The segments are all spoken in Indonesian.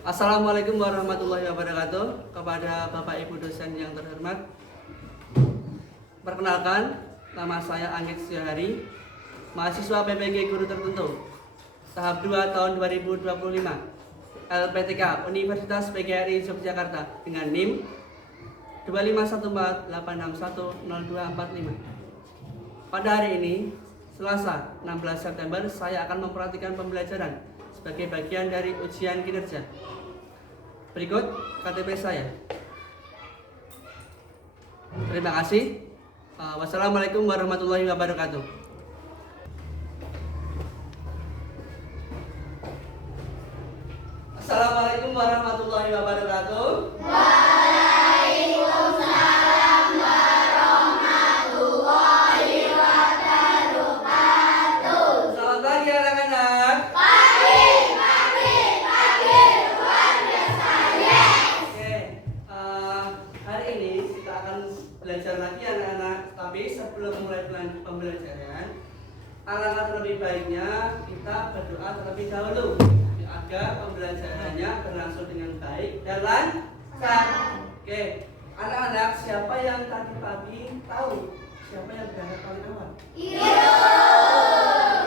Assalamualaikum warahmatullahi wabarakatuh. Kepada Bapak Ibu dosen yang terhormat, perkenalkan, nama saya Anggit Syahari, mahasiswa PPG Guru Tertentu tahap 2 tahun 2025 LPTK Universitas PGRI Yogyakarta dengan NIM 25148610245. Pada hari ini, Selasa 16 September, saya akan memperhatikan pembelajaran sebagai bagian dari ujian kinerja. Berikut KTP saya. Terima kasih. Wassalamualaikum warahmatullahi wabarakatuh. Assalamualaikum warahmatullahi wabarakatuh. Waalaikumsalam warahmatullahi wabarakatuh. Selamat pagi anak-anak. Pagi, luar biasa. Oke, hari ini kita akan belajar lagi anak-anak. Tapi sebelum mulai pembelajaran, alangkah terlebih baiknya kita berdoa terlebih dahulu agar pembelajarannya berlangsung dengan baik dan lancar. Oke, anak-anak, siapa yang tadi pagi tahu siapa yang berangkat paling awal?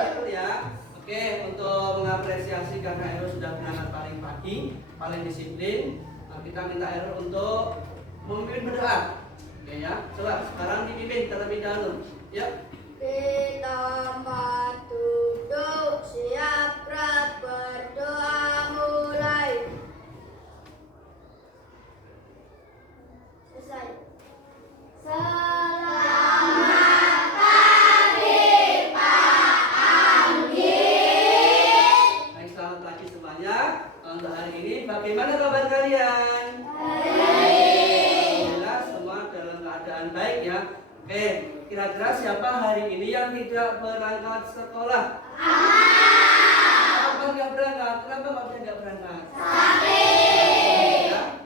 Itu ya. Oke, untuk mengapresiasi karena Ero sudah berangkat paling pagi, paling disiplin, kita minta Ero untuk memimpin berdoa. Oke ya, coba sekarang dipimpin terlebih dahulu. Ya. Kita duduk siap gerak berdoa mulai. Selesai. Selamat pagi Pak Anggit. Baik, selamat pagi semuanya. Untuk hari ini bagaimana kabar kalian? Alhamdulillah semua dalam keadaan baik ya. Oke, kira-kira siapa hari ini yang tidak berangkat sekolah? Kenapa nggak berangkat? Kenapa Pak nggak berangkat? Sakit. Ya,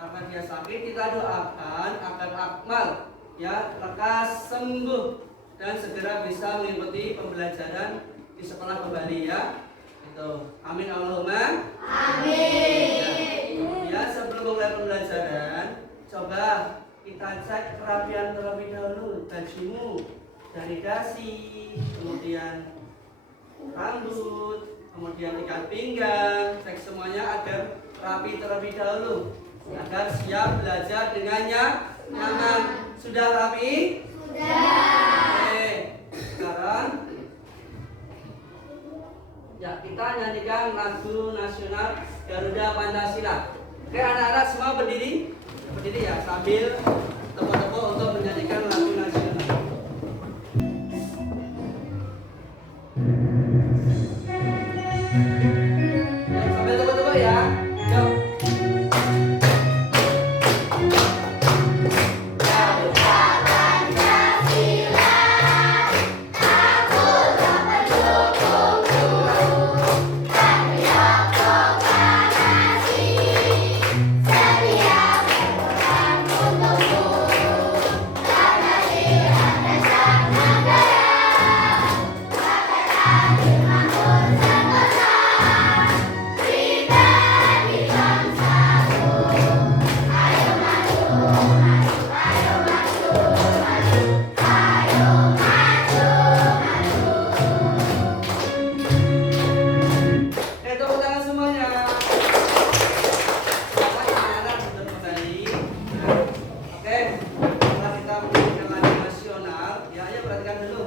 karena dia sakit, kita doakan agar Akmal ya lekas sembuh dan segera bisa mengikuti pembelajaran di sekolah kembali ya. Itu. Amin Allahumma. Amin. Ya, sebelum mulai pembelajaran, coba kita cek kerapian terlebih dahulu. Bajumu dari dasi, kemudian rambut, kemudian ikat pinggang, cek semuanya agar rapi terlebih dahulu agar siap belajar dengan nyaman. Sudah rapi? Sudah. Oke, sekarang ya kita nyanyikan lagu nasional Garuda Pancasila. Oke, anak-anak semua berdiri ya sambil tepuk-tepuk untuk menyanyikan lagu nasional. Ya, sambil tepuk-tepuk ya. Yuk. Garuda Pancasila, aku tak pendukung dulu, tapi aku panasi setiap berperang untukmu, karena dilandaskan negara, bahkan dimakmur sempurna, pribadi bangsaku. Ayo maju, maju, ayo maju, maju, ayo maju, maju. Tepuk tangan semuanya. Silakan anak-anak duduk kembali. Nah, oke, setelah kita menyanyikan lagu nasional, ya ayo perhatikan dulu.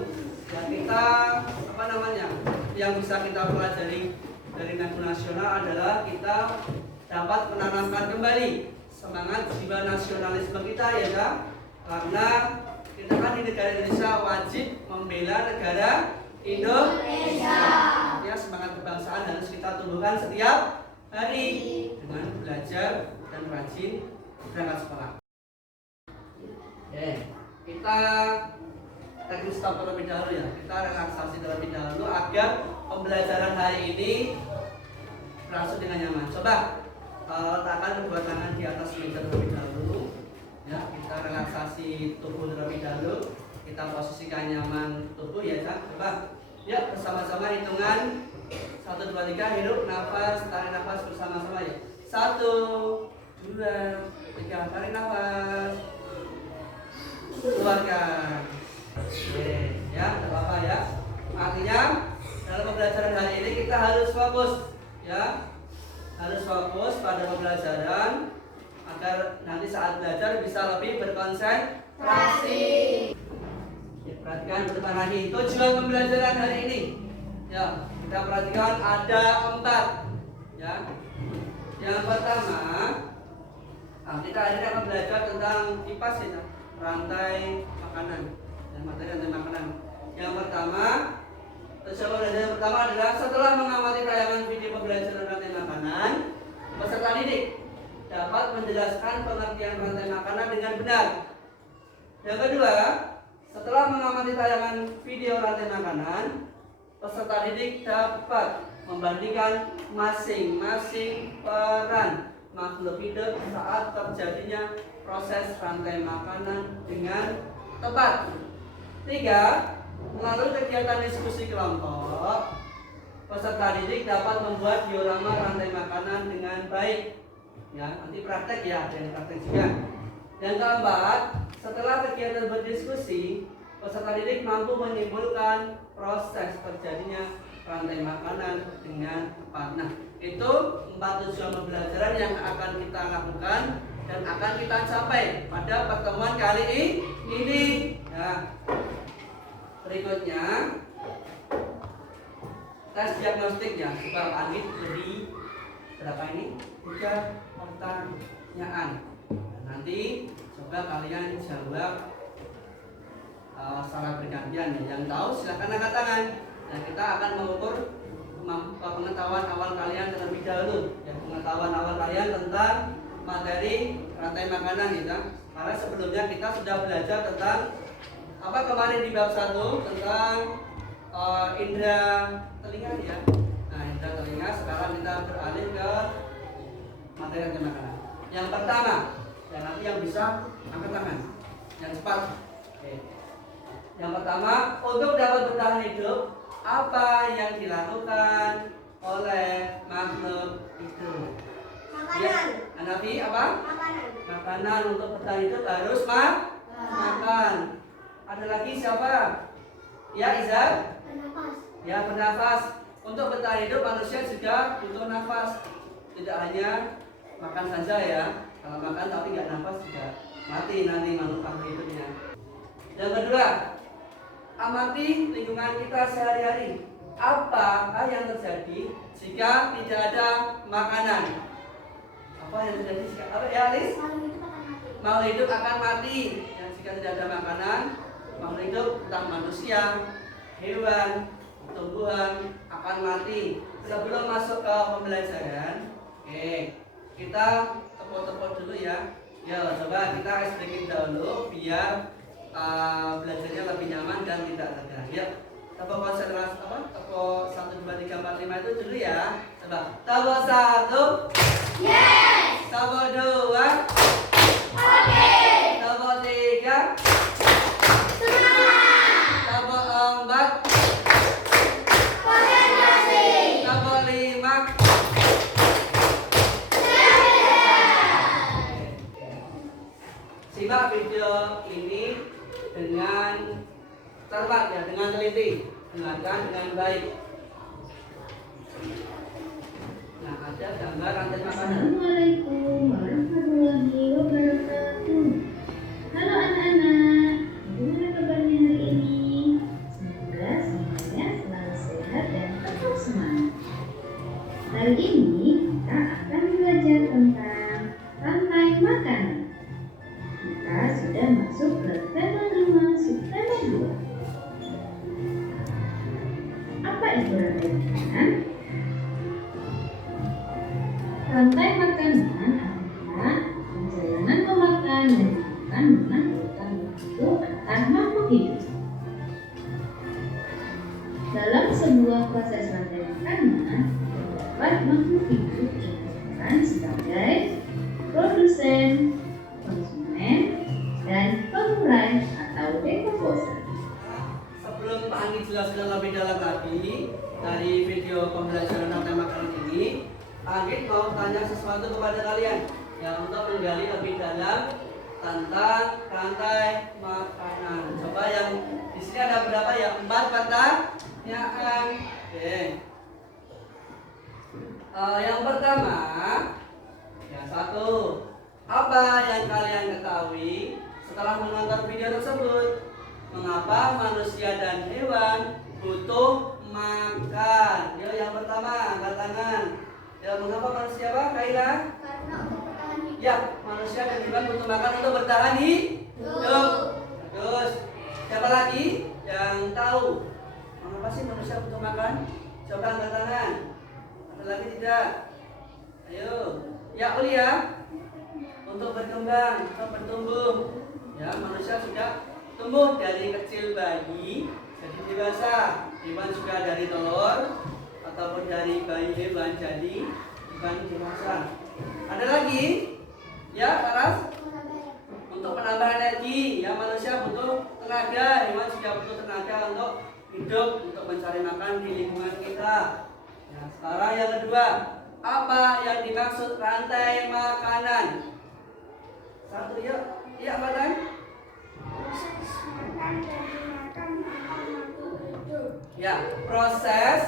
Ya kita apa namanya? Yang bisa kita pelajari dari lagu nasional adalah kita dapat menanamkan kembali semangat jiwa nasionalisme kita ya kan? Karena kita kan di negara Indonesia wajib membela negara Indonesia. Ya, semangat kebangsaan harus kita tumbuhkan setiap hari dengan belajar dan rajin berangkat sekolah. Oke, kita teknis stop terlebih dahulu ya. Kita relaksasi terlebih dahulu agar pembelajaran hari ini berlangsung dengan nyaman. Coba letakkan kedua tangan di atas meja terlebih dahulu. Ya, kita relaksasi tubuh terlebih dahulu. Kita posisikan nyaman tubuh ya, Cak. Coba. Ya, bersama-sama hitungan 1, 2, 3, hirup, nafas, tarik nafas bersama-sama ya. 1, 2, 3. Tarik nafas. Keluarkan. Oke, ya, tidak apa-apa ya. Artinya dalam pembelajaran hari ini kita harus fokus, ya, harus fokus pada pembelajaran agar nanti saat belajar bisa lebih berkonsentrasi. Ya, perhatikan bersama lagi tujuan pembelajaran hari ini. Ya, kita perhatikan ada 4. Ya, yang pertama, kita hari ini akan belajar tentang IPAS ya, rantai makanan dan materi rantai makanan. Yang pertama, tujuan pembelajaran pertama adalah setelah mengamati tayangan video pembelajaran rantai makanan, peserta didik dapat menjelaskan pengertian rantai makanan dengan benar. Yang kedua, setelah mengamati tayangan video rantai makanan, peserta didik dapat membandingkan masing-masing peran makhluk hidup saat terjadinya proses rantai makanan dengan tepat. 3. Melalui kegiatan diskusi kelompok, peserta didik dapat membuat diorama rantai makanan dengan baik. Ya, nanti praktek ya, dan praktek juga. Yang keempat, setelah kegiatan berdiskusi, peserta didik mampu menyimpulkan proses terjadinya rantai makanan dengan tepat. Nah, itu 4 tujuan pembelajaran yang akan kita lakukan dan akan kita capai pada pertemuan kali ini. Nah, berikutnya tes diagnostik ya. Coba Anggit beri berapa ini? 3 pertanyaan. Nanti coba kalian jawab secara bergantian ya. Yang tahu silakan angkat tangan. Dan kita akan mengukur pengetahuan awal kalian terlebih dahulu. Ya, pengetahuan awal kalian tentang materi rantai makanan ya. Karena sebelumnya kita sudah belajar tentang apa kemarin di bab 1 tentang indera telinga ya. Nah, indera telinga sekarang kita beralih ke materi rantai makanan. Yang pertama, dan nanti yang bisa angkat tangan. Yang cepat. Oke. Yang pertama, untuk dapat bertahan hidup, apa yang dilakukan oleh makhluk hidup? Makanan. Ya, Hanafi apa? Makanan. Makanan untuk bertahan hidup harus makan. Ada lagi siapa? Ya, Izar? Bernafas. Ya, bernafas. Untuk bertahan hidup manusia juga butuh nafas. Tidak hanya makan saja ya. Kalau makan tapi nggak nafas juga mati nanti makhluk hidupnya. Yang kedua, amati lingkungan kita sehari-hari. Apakah yang terjadi jika tidak ada makanan? Apa yang terjadi jika ya, Alis? Makhluk hidup akan Makhluk hidup akan mati. mati. Dan jika tidak ada makanan, makhluk hidup entah manusia, hewan, tumbuhan akan mati. Sebelum masuk ke pembelajaran, oke, kita tepuk-tepuk dulu ya. Ya, coba kita explain dahulu biar belajarnya lebih nyaman dan tidak tegang. Ya, tepuk konsentrasi apa? Tepuk 1, 2, 3, 4, 5 itu dulu ya. Coba. Tepuk 1. Yes. Tepuk 2. Oke. Tepuk 3. Semangat. Tepuk 4. Konsentrasi. Tepuk 5. Simak video ini dengan cermat ya, dengan teliti, dengarkan dengan baik. Nah, ada gambar rantai makanan. Assalamualaikum warahmatullahi wabarakatuh. Halo anak-anak, bagaimana kabarnya hari ini? Semoga semuanya selalu sehat dan tetap semangat. Hari ini kita akan belajar tentang rantai makanan. Kita sudah masuk ke tema 5 subtema 2. Apa itu rantai makanan? Rantai makanan adalah perjalanan memakan dan makan menghasilkan mutu antar makhluk hidup. Dalam sebuah proses rantai makanan, terdapat makhluk hidup yang berperan sebagai produsen, konsumen, dan pengurai atau dekomposer. Sebelum Pak Anggi jelaskan lebih dalam lagi dari video pembelajaran rantai makanan ini, Pak Anggi Pangit mau tanya sesuatu kepada kalian ya untuk menggali lebih dalam tentang rantai makanan. Coba yang di sini ada berapa ya? 4 pertanyaan. Oke. Yang pertama, ya 1. Apa yang kalian ketahui setelah menonton video tersebut? Mengapa manusia dan hewan butuh makan? Yo, yang pertama, angkat tangan. Ya, mengapa manusia apa, Kaila? Karena untuk bertahan hidup. Ya, manusia dan hewan butuh makan untuk bertahan hidup. Terus, siapa lagi yang tahu mengapa sih manusia butuh makan? Coba angkat tangan. Ada lagi tidak? Ayo. Ya, Ulia. Untuk berkembang, untuk bertumbuh. Ya, manusia sudah tumbuh dari kecil bayi jadi dewasa. Hewan juga dari telur ataupun dari bayi hewan jadi hewan dewasa. Ada lagi? Ya, Taras? Untuk menambah energi. Ya, manusia butuh tenaga. Hewan juga butuh tenaga untuk hidup, untuk mencari makan di lingkungan kita. Ya, sekarang yang kedua, apa yang dimaksud rantai makanan? 1 yuk. Iya, apa kan? Proses makan dan dimakan makhluk hidup. Ya, proses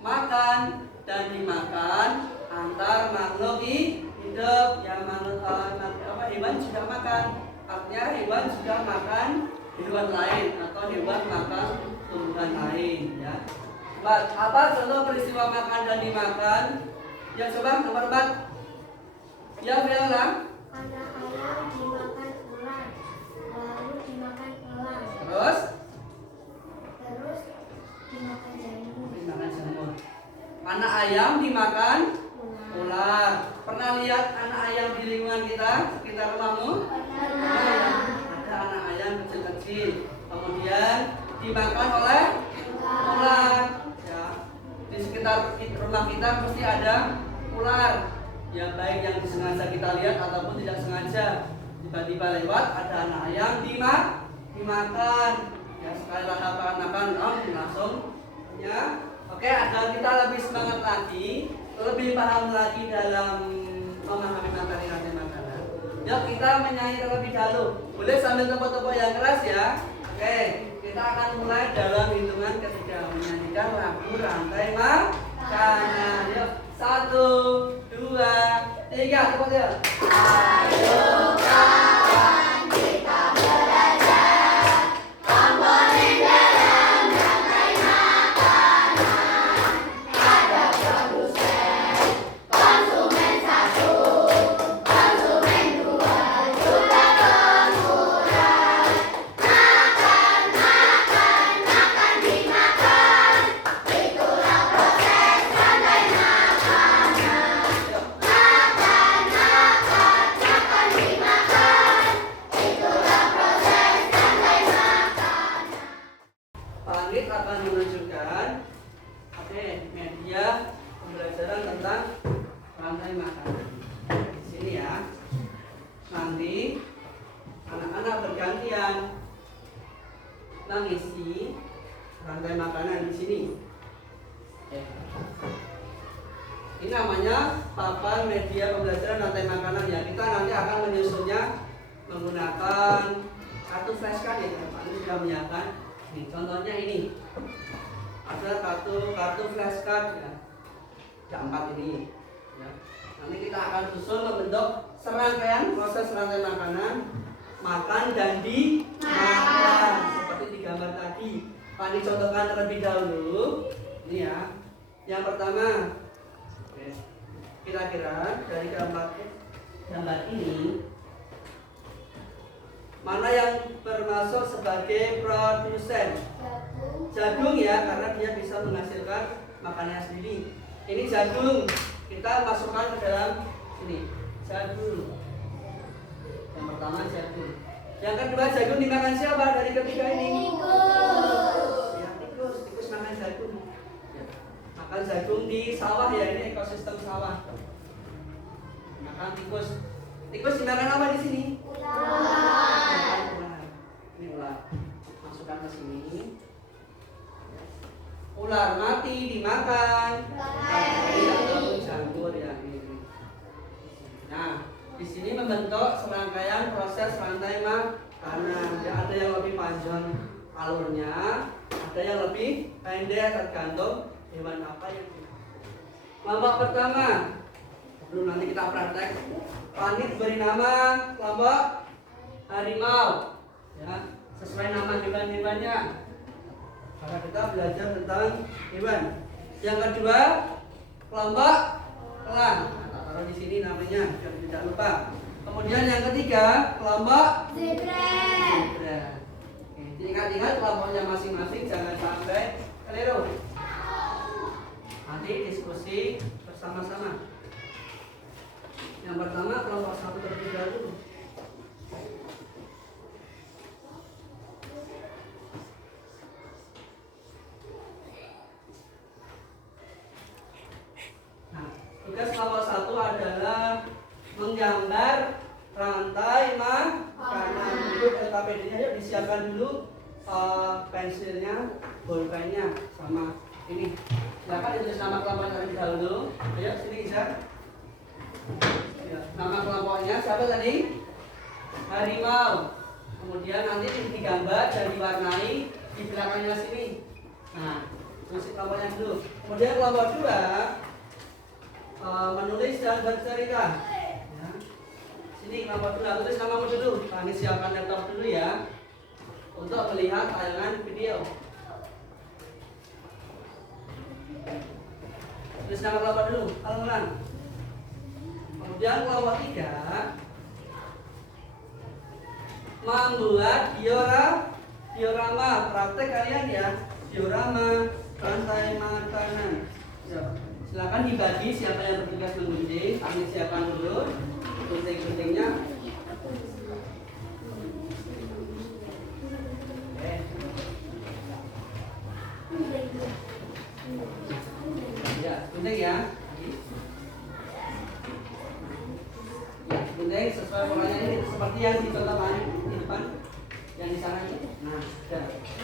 makan dan dimakan antar makhluk hidup. Ya, hewan juga makan. Artinya hewan juga makan hewan lain atau hewan makan tumbuhan lain. Ya. Apa contoh peristiwa makan dan dimakan? Ya, coba nomor 4. Ya, Bella. Anak ayam dimakan ular, lalu dimakan elang, Terus terus dimakan jamur. dimakan jamur. Anak ayam dimakan ular. Pernah lihat anak ayam di lingkungan kita, sekitar rumahmu? Ada anak ayam kecil-kecil. Kemudian dimakan oleh ular. Ya. Di sekitar rumah kita mesti ada ular. Ya, baik yang disengaja kita lihat ataupun tidak sengaja. Tiba-tiba lewat ada anak ayam dimakan. Ya, sekali makan langsung ya. Oke, agar kita lebih semangat lagi, lebih paham lagi dalam memahami materi rantai makanan. Yuk kita menyanyi terlebih dahulu. Boleh sambil tepuk-tepuk yang keras ya. Oke, kita akan mulai dalam hitungan ketiga menyanyikan lagu rantai makanan. Yuk, 1, 2, 3, tepuk ya. Ayo kawan kita belajar komponen dalam rantai makanan. Ada produsen, konsumen 1, konsumen 2, juga pengurang. Makan, makan, makan dimakan. Itulah proses rantai makanan. Makan, makan, makan dimakan. Itulah proses rantai makanan. Panit akan menunjukkan media pembelajaran tentang rantai makanan. Di sini ya. Nanti anak-anak bergantian mengisi rantai makanan di sini. Oke. Ini namanya papan media pembelajaran rantai makanan ya. Kita nanti akan menyusunnya menggunakan kartu flashcard ya. Pak ini sudah menyiapkan. Nih, contohnya ini. Ada kartu flashcard ya. Ada 4 ini. Ya. Nanti kita akan susun membentuk serangkaian proses rantai makanan, makan dan dimakan seperti di gambar tadi. Pak ini contohkan terlebih dahulu. Ini ya. Yang pertama, oke. Kira-kira dari gambar ini mana yang termasuk sebagai produsen? Jagung ya, karena dia bisa menghasilkan makanannya sendiri. Ini jagung, kita masukkan ke dalam sini. Jagung. Yang pertama jagung. Yang kedua jagung dimakan siapa dari ketiga ini? Tikus. Ya, tikus makan jagung. Ya. Makan jagung di sawah ya, ini ekosistem sawah. Makan tikus. Tikus dimakan apa di sini? Ular. Ini ular. Masukkan ke sini. Ular mati dimakan. Bakteri atau jamur ya. Ini. Nah, di sini membentuk serangkaian proses rantai makanan. Ya, ada yang lebih panjang alurnya, ada yang lebih pendek tergantung hewan apa yang kita. Kelompok pertama, sebelum nanti kita praktek, Panit beri nama kelompok harimau. Ya, sesuai nama hewan-hewannya. Karena kita belajar tentang hewan. Yang kedua, kelompok elang. Nah, taruh di sini namanya biar tidak lupa. Kemudian yang ketiga, kelompok Zebra. zebra. Oke, ingat-ingat kelompoknya masing-masing, jangan sampai keliru. Nanti diskusi bersama-sama. Yang pertama kelompok 1 terlebih dahulu. Nah, tugas kelompok 1 adalah menggambar rantai makanan. Untuk LKPD-nya yuk disiapkan dulu pensilnya, bolpennya sama ini. Silakan ditulis nama kelompok terlebih dahulu. Ayo sini bisa. Ya, nama kelompoknya siapa tadi? Harimau. Kemudian nanti digambar dan diwarnai di belakangnya sini. Nah, tulis kelompoknya dulu. Kemudian kelompok 2 menulis dan bercerita. Ya. Sini kelompok 2 tulis namamu dulu. Kami siapkan laptop dulu ya untuk melihat tayangan video. Tulis nama kelompok dulu, ulang. Kemudian kelompok 3 membuat diorama. Praktek kalian ya, diorama rantai makanan. Ya. Silakan dibagi siapa yang bertugas menggunting. Kami siapkan dulu gunting-guntingnya. Ya, gunting ya. Ya, gunting sesuai polanya ini seperti yang dicontohkan di depan, yang di sana ini. Nah, ya.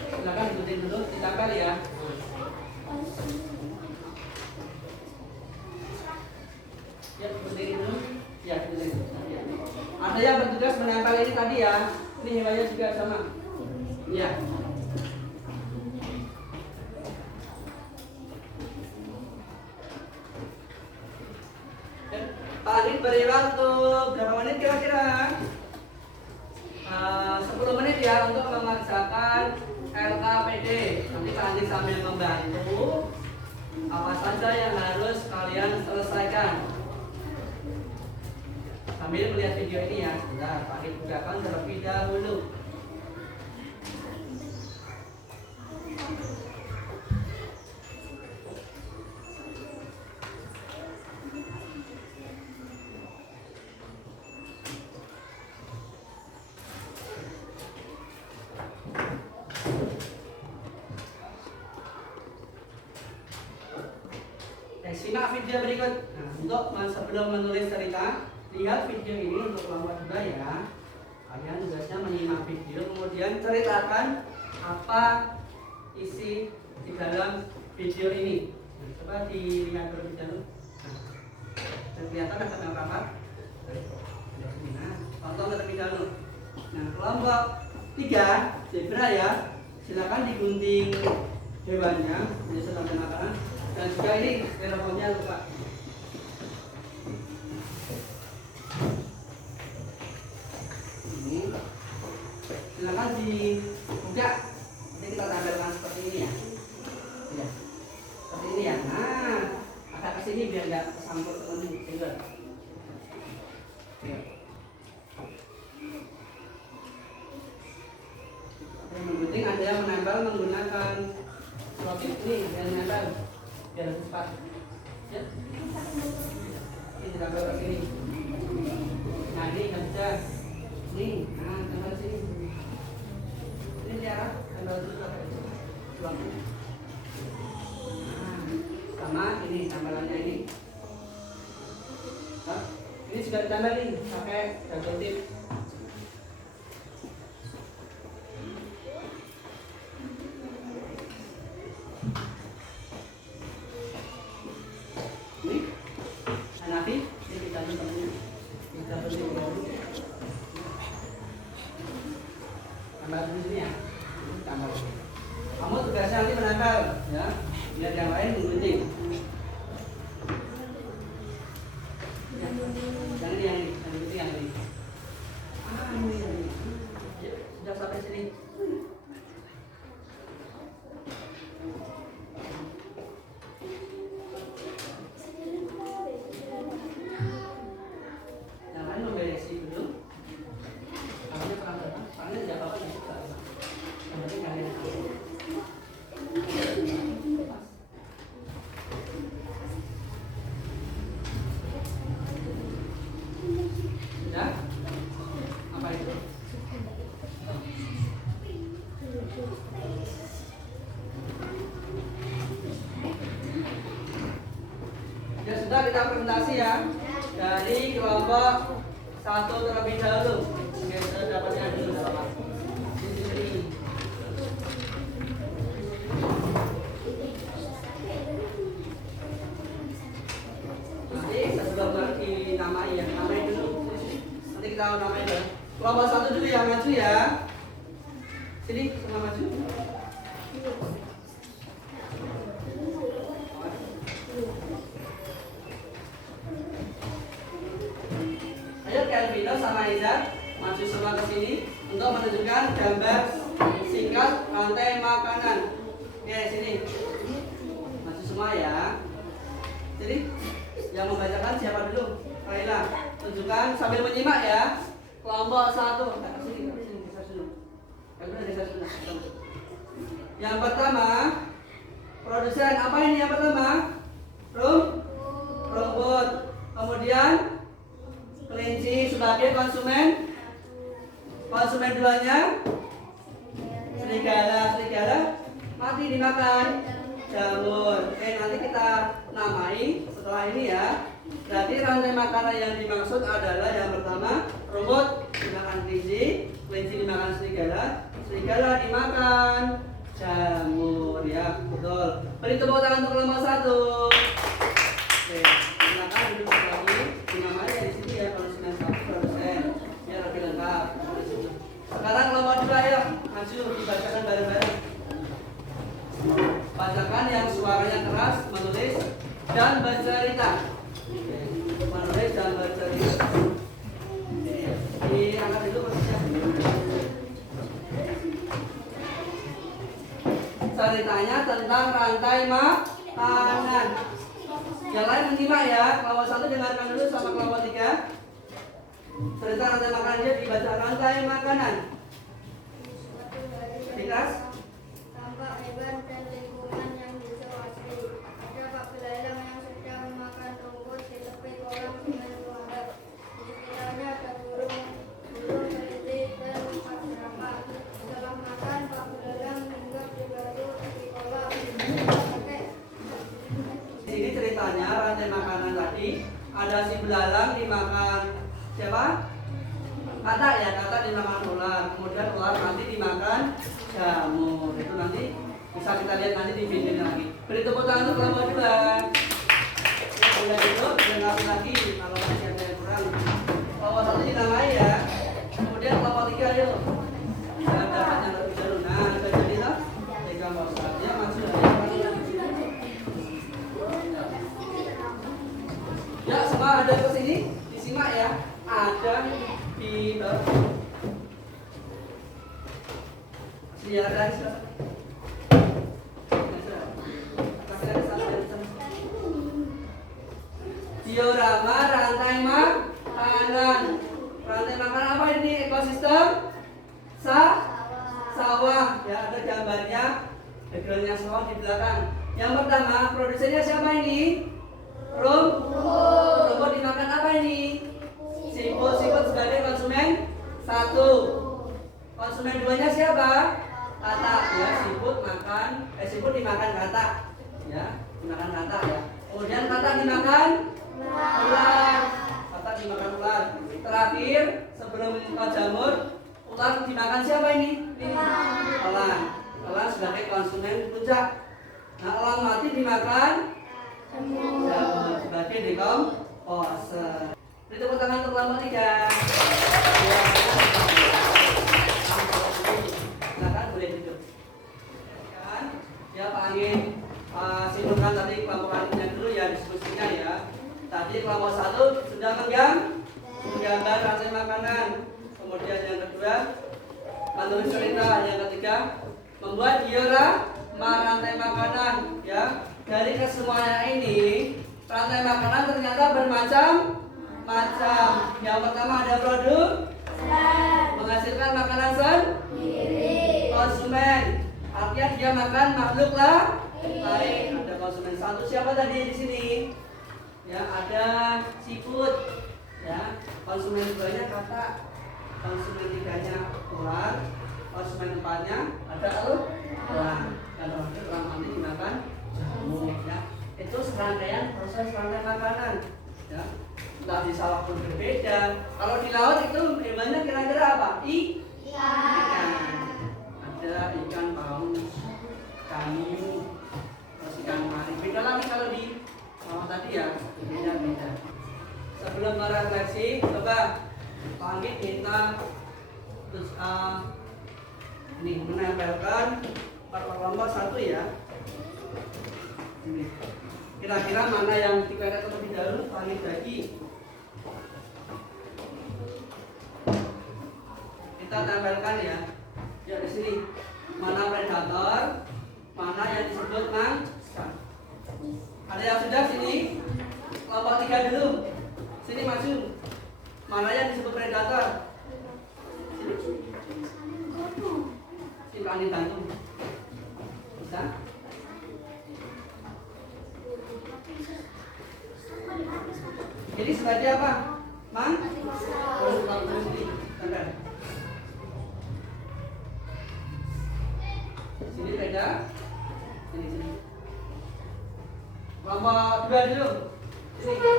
Silakan gunting dulu, ditempel ya. Ya, gunting dulu. Ya, gunting. Ya. Ada yang bertugas menempel ini tadi ya. Ini hewannya juga sama. Ya. Pak Anit beri waktu berapa menit kira-kira? 10 menit ya untuk mengerjakan LKPD. Nanti Pak Anit sambil membantu apa saja yang harus kalian selesaikan. Sambil melihat video ini ya. Sebentar, Pak Anit bukakan terlebih dahulu. Simak video berikut. Nah, untuk sebelum menulis cerita, lihat video ini untuk kelompok 2 ya. Kalian tugasnya menyimak video, kemudian ceritakan apa isi di dalam video ini. Nah, coba dilihat terlebih dahulu. Nah, kelihatan ada gambar. Nah, tonton terlebih dahulu. Nah, kelompok 3 zebra ya. Silakan digunting hewannya, ini sampai makanan. Dan juga ini teleponnya lupa. Ini silakan dibuka. Nanti kita tampilkan seperti ini ya. Ya, seperti ini ya. Nah, agak kesini biar nggak kesampur ini. Tinggal. Ya. Yang penting ada yang menempel menggunakan roti ini yang menempel. Biar cepat. Ya. Ini ditambah ke sini. Nah, ini nggak bisa. Nih, nah, tambah sini. Ini dia, tambah dulu. Nah, sama ini tambalannya ini. Nah, ini juga ditambah nih, pakai double tip. Nabi, ini kita temennya. Tambah di sini ya. Tambah. Kamu tugasnya nanti menempel ya. Biar yang lain menggunting. Yang ini, yang ini. Yuk, sudah sampai sini. Yang lain memberesi dulu. Soalnya siapa pun bisa. Yang penting kalian tahu. Sudah? Apa itu? Ya sudah, kita presentasi ya. Dari kelompok 1 terlebih dahulu. Oke, sudah dapatnya dulu sama. Di sini. Nanti sebelum dinamai ya, namai dulu. Nanti kita namai dulu. Kelompok 1 dulu yang maju ya. Sini, semua maju. Ayo Kelvino sama Iza maju semua ke sini untuk menunjukkan gambar singkat rantai makanan. Oke, sini. Maju semua ya. Jadi yang membacakan siapa dulu? Kaila. Tunjukkan sambil menyimak ya. Kelompok 1. Sini geser dulu. Kelvino geser dulu. Yang pertama, produsen apa ini yang pertama? Rumput. Kemudian kelinci sebagai konsumen duanya serigala mati dimakan jamur. Oke, nanti kita namai setelah ini ya. Berarti rantai makanan yang dimaksud adalah yang pertama rumput dimakan kelinci dimakan serigala dimakan jamur ya, betul. Beri tepuk tangan untuk kelompok 1. Oke, silakan duduk lagi. Namanya di sini ya, konsumen 1 produsen. Biar lebih lengkap. Sekarang kelompok 2 ya, maju dibacakan bareng-bareng. Bacakan yang suaranya keras, menulis dan bercerita. Menulis dan bercerita. Diangkat dulu posisinya. Ceritanya tentang rantai makanan. Yang lain menyimak ya. Kelompok 1 dengarkan dulu sama kelompok 3. Cerita rantai makanan dia dibaca rantai makanan. Dikas. Tampak hewan dan lingkungan yang hijau asri. Ada Pak Belalang yang sedang memakan rumput di tepi kolam sungai Luanda. Di sekitarnya ada burung kelinci dan empat jerapah. Setelah makan, Pak Belalang hinggap di batu tepi kolam. Di sini ceritanya rantai makanan tadi ada si belalang dimakan siapa? Katak ya, katak dimakan ular. Kemudian ular nanti dimakan jamur. Itu nanti bisa kita lihat nanti di video lagi. Beri tepuk tangan untuk kelompok 2. Sudah itu, dengar lagi kalau masih ada yang kurang. Kelompok 1 dinamai ya. Kemudian kelompok 3 yuk. Dan dapatnya lebih dulu. Nah, sudah jadi loh. Pegang bawahnya masuk dari ya, semua ada ke sini, disimak ya. Ada di silakan. Diorama rantai makanan. Rantai makanan apa ini? Ekosistem sawah. Ya, ada gambarnya. Backgroundnya sawah di belakang. Yang pertama, produsennya siapa ini? Rumput dimakan apa ini? Siput sebagai konsumen 1. Konsumen 2-nya siapa? Katak ya, siput dimakan katak ya, dimakan katak ya. Kemudian katak dimakan ular. Terakhir sebelum jamur, ular dimakan siapa ini? Elang sebagai konsumen puncak. Nah, elang mati dimakan jamur sebagai dekomposer. Beri tepuk tangan untuk kelompok 3. satu sudah menggambar rantai makanan. Kemudian yang kedua menulis cerita. Yang ketiga membuat diorama rantai makanan. Ya, dari kesemuanya ini rantai makanan ternyata bermacam-macam. Yang pertama ada produk menghasilkan makanan sendiri. Konsumen, artinya dia makan makhluk lain. Ada konsumen satu siapa tadi di sini? Ya, ada siput. Ya, konsumen duanya kata, konsumen tiganya ular, konsumen empatnya ada elang. Kalau ada elang nanti dimakan jamur. Ya, itu serangkaian proses rantai makanan. Ya, entah di sawah pun berbeda. Kalau di laut itu hewannya kira-kira apa? Ikan. Ada ikan paus, ikan hiu, terus ikan pari. Beda lagi kalau di sawah tadi ya, beda-beda. Sebelum merefleksi, coba panggil kita terus ini menempelkan per kelompok satu ya. Ini. Kira-kira mana yang dikoreksi terlebih dahulu? Panggil bagi. Kita tempelkan ya. Ya di sini. Mana predator, mana yang disebut mangsa. Ada yang sudah sini? Kelompok 3 dulu. Sini maju. Mana yang disebut predator? Sini panggil bantu. Bisa? Jadi sebagai apa? Sini beda. Sini. Kelompok 2 dulu. Sini.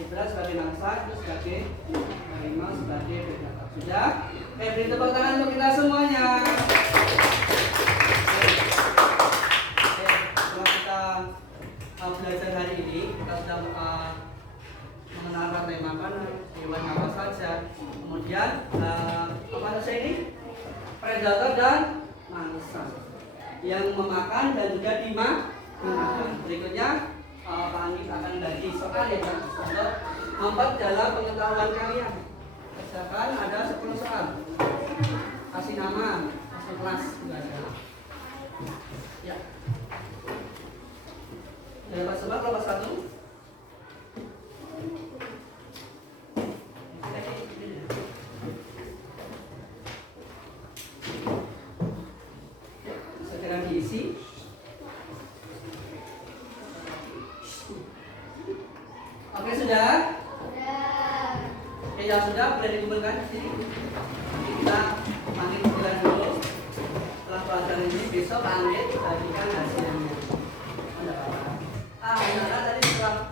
Zebra sebagai mangsa, itu sebagai harimau sebagai predator. Sudah? Beri tepuk tangan untuk kita semuanya. Belajar hari ini kita sudah mengenal rantai makanan hewan apa saja, kemudian apa saja ini predator dan mangsa yang memakan dan juga dimakan. Berikutnya Pak Anggit akan bagi soal ya untuk memperdalam pengetahuan kalian. Misalkan ada 10 soal, kasih nama, kasih kelas belajar. Ya. Dapat sebab kelompok 1. Segera diisi. Oke, sudah? Oke, yang sudah boleh dikumpulkan di sini. Kita panggil panggilan dulu. Setelah pelajaran ini besok panggil bagikan hasilnya. Tadi setelah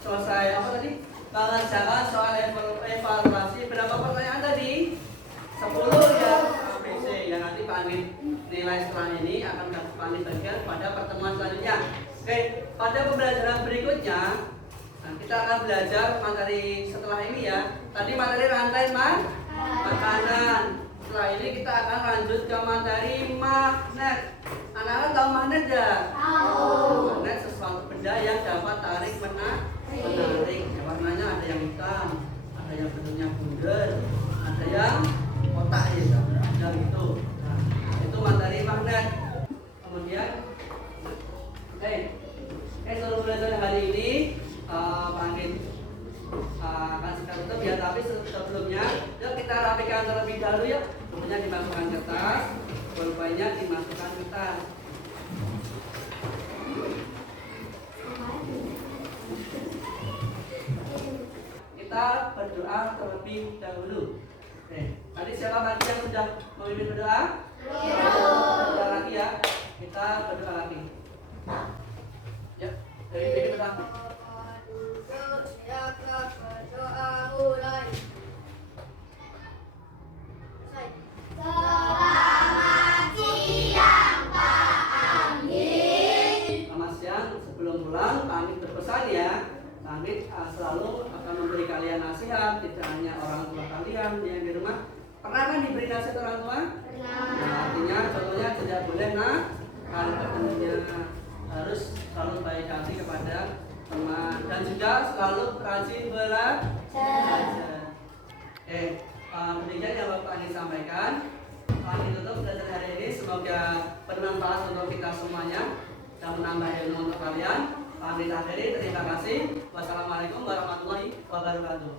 selesai apa tadi? Mengerjakan soal evaluasi. Berapa pertanyaan tadi? 10 ya ABC. Yang nanti panggil nilai setelah ini akan panggil bagian pada pertemuan selanjutnya. Oke, pada pembelajaran berikutnya kita akan belajar materi setelah ini ya. Tadi materi rantai makanan. Setelah ini kita akan lanjut ke materi magnet. Anak-anak tahu magnet ya? Tahu. Magnet sesuatu benda yang dapat tarik menarik. Ya, warnanya ada yang hitam, ada yang bentuknya bundar, ada yang kotak ya, ada gitu. Nah, itu materi magnet. Kemudian, seluruh belajar hari ini panggil akan sekarang tutup ya, tapi sebelumnya yuk kita rapikan terlebih dahulu ya. Kemudian dimasukkan kertas, pulpennya dimasukkan kertas. Kita berdoa terlebih dahulu. Tadi siapa lagi yang sudah memimpin berdoa? Berdoa lagi ya. Kita berdoa lagi. Ya, dari ini pertama. Silakan berdoa mulai. Selamat siang Pak Anggit. Selamat siang. Sebelum pulang, Pak Anggit berpesan ya. Pak Anggit selalu akan memberi kalian nasihat, tidak hanya orang tua kalian yang di rumah. Pernah kan diberi nasihat orang tua? Pernah. Nah, artinya contohnya tidak boleh tentunya harus selalu baik hati kepada teman dan juga selalu rajin belajar. Demikian yang Bapak ingin sampaikan. Kami tutup belajar hari ini, semoga bermanfaat untuk kita semuanya dan menambah ilmu untuk kalian. Kami akhiri, terima kasih. Wassalamualaikum warahmatullahi wabarakatuh.